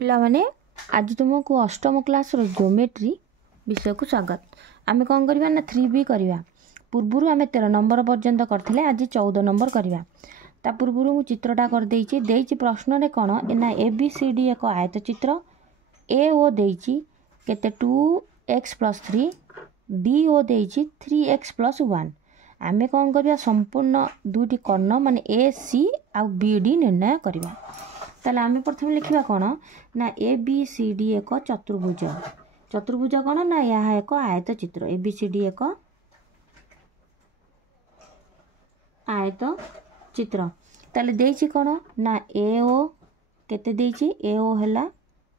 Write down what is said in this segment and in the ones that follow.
पिलामाने आज तुमको अष्टम क्लास ज्योमेट्री विषय को स्वागत। आमे कौन करवा ना 3B करवा। पूर्वर आमे 13 नंबर पर्यंत करथिले, आज 14 नंबर करवा। ता पूर्वर मु चित्रटा कर देइछि प्रश्न रे कोन एना ABCD एक आयत चित्र ए ओ देइछि केते 2x + 3 डी ओ देइछि 3x + 1। आमे कौन करवा संपूर्ण दुटी कर्ण माने AC आ BD निर्णय करवा। ताले आमे प्रथम लिखिबा कोन ना ABCD एक चतुर्भुज। चतुर्भुज कोन ना यह एक आयत चित्र। ABCD एक आयत चित्र। ताले देइछि कोन ना AO केते देइछि AO हला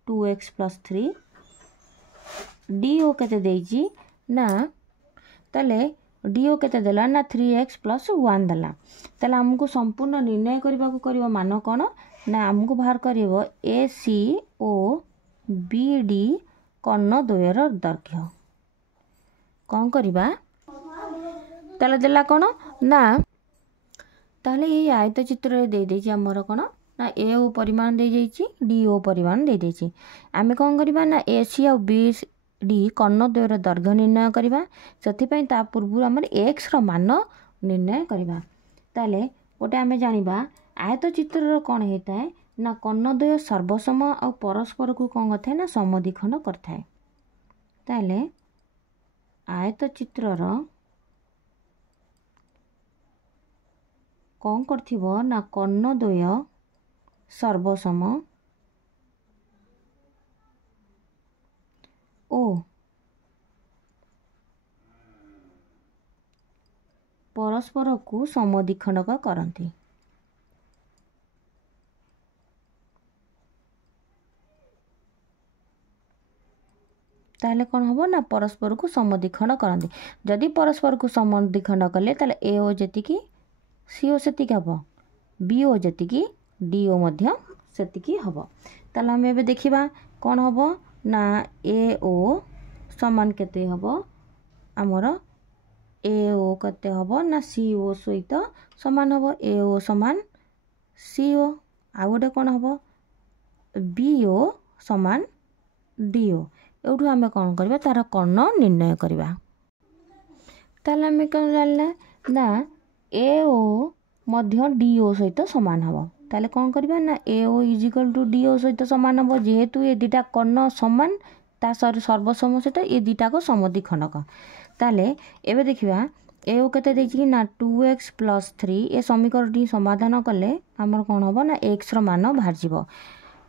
2x + 3 DO केते देइछि ना ताले DO केते देला ना 3x + 1 देला। ताले हमको संपूर्ण निर्णय करबा को करबो मान कोन ना हमको बाहर करिवो ACO BD कर्ण द्वयर दैर्घ्य कौन करबा। ताले देला कोन ना ताले ये आयत चित्र रे दे देछि हमर कोन ना AO परिमाण दे जाइछि DO परिमाण दे देछि। आमे कौन करबा ना AC और BD कर्ण द्वयर दैर्घ्य निर्णय करबा। सथि पई ता पूर्व हमर x रो मान निर्णय करबा। ताले गोटे आमे जानिबा आयत चित्र रो कोन हेताय ना कर्णद्वय सर्वसम और परस्पर को कौन करथाय ना समद्विखंड करथाय। ताले आयत चित्र रो कौन करथिबो ना कर्णद्वय सर्वसम ओ परस्पर को समद्विखंड करंती। ताले कौन होबो ना परस्पर को समद्विखंड करंती। जदि परस्पर को समद्विखंड कले ताले AO जेतिकी CO सेतिकी हबो, BO जेतिकी DO मध्य सेतिकी हबो। ताले हम एबे देखिबा कौन हबो ना AO समान केते हबो हमर AO केते हबो ना CO सहित समान हबो। AO समान CO। आ गोटे कौन हबो BO समान DO। एउठु आमे कौन करबा तार कर्ण निर्णय करबा। ताले आमे कौन जानला ना AO मध्य DO सहित समान हबो। ताले कौन करबा ना AO = DO सहित समान हबो। जेहेतु ये दिटा कर्ण समान ता सर्वसम सहित ये दिटा को समद्विखंडक। ताले एबे देखिबा AO केते देछि कि ना 2x + 3 ए समीकरण टी समाधान कले हमर कोन हबो ना x रो मान बाहर जिवो।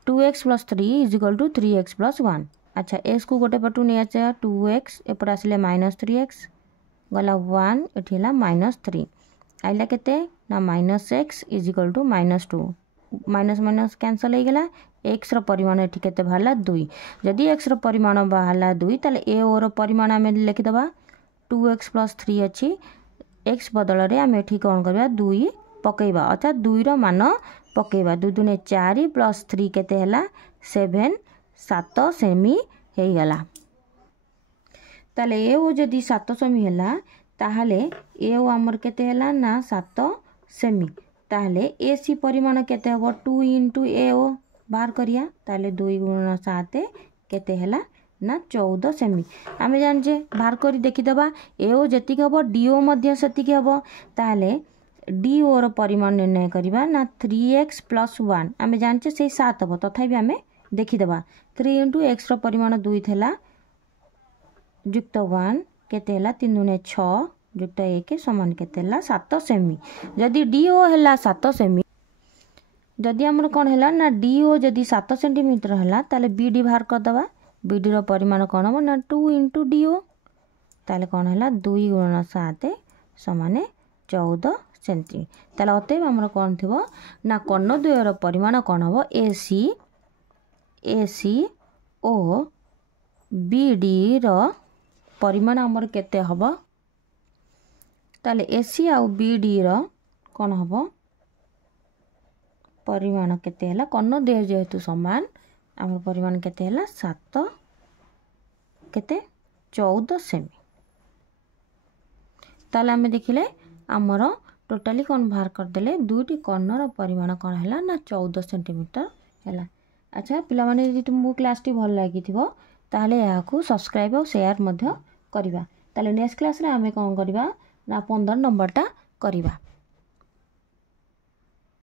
2x + 3 = 3x + 1। अच्छा s को गोटे पटु नै आछा 2x एपट आसिले -3x गला 1 एठिला -3 आइला केते ना -x = -2 माइनस माइनस कैंसिल हो गला। x रो परिमाण एठी केते बाहरला 2। जदि x रो परिमाण बाहरला 2 ताले AO रो परिमाण हमें लिखि दबा 2x + 3 अछि। x बदल रे हम एठी कोन करबा 2 पकेबा अर्थात 2 रो मान पकेबा। 2 दूने 4 + 3 केते हला 7 7 सेमी हे गला। ताले AO जदि 7 सेमी हला ताहले AO हमर केते हला ना 7 सेमी। ताहले AC परिमाण केते हबो 2 * AO बाहर करिया। ताहले 2 × 7 केते हला ना 14 सेमी। आमे जानजे बाहर करी देखि दबा AO जति हबो DO मध्य सति हबो। ताहले DO रो परिमाण निर्णय करिबा ना 3x + 1 आमे जानचे से 7 हबो। तथापि आमे देखि दबा 3 * x रो परिमाण 2 थेला जुक्त 1 केते हला 3 दूने 6 जुक्त 1 समान केते हला 7 सेमी। जदि DO हला 7 सेमी, जदि हमर कोन हला ना DO जदि 7 सेंटीमीटर हला ताले BD बाहर कर दबा। BD रो परिमाण कोन हो ना 2 * DO। ताले कोन हला 2 × 7 समान 14 सेंटी। ताले अतएव हमर कोन थिबो ना कर्ण द्वय रो परिमाण कोन हो ACO BD रो परिमाण हमर केते हबो। ताले AC आ BD रो कोन हबो परिमाण केते हला कर्ण द्वय जेहेतु समान हमर परिमाण केते हला 7 केते 14 सेमी। ताले हमें देखिले हमर टोटाली कोन बाहर कर देले दुटी कर्णर परिमाण कोन हला ना 14 सेंटीमीटर हला। अच्छा पिलामाने यदि तुमको क्लासटी भल लगी ताहले याकू सब्सक्राइब और शेयर मध्य करिबा। ताहले नेक्स्ट क्लास रे आमे कोन करिबा ना 15 नंबरटा करिबा।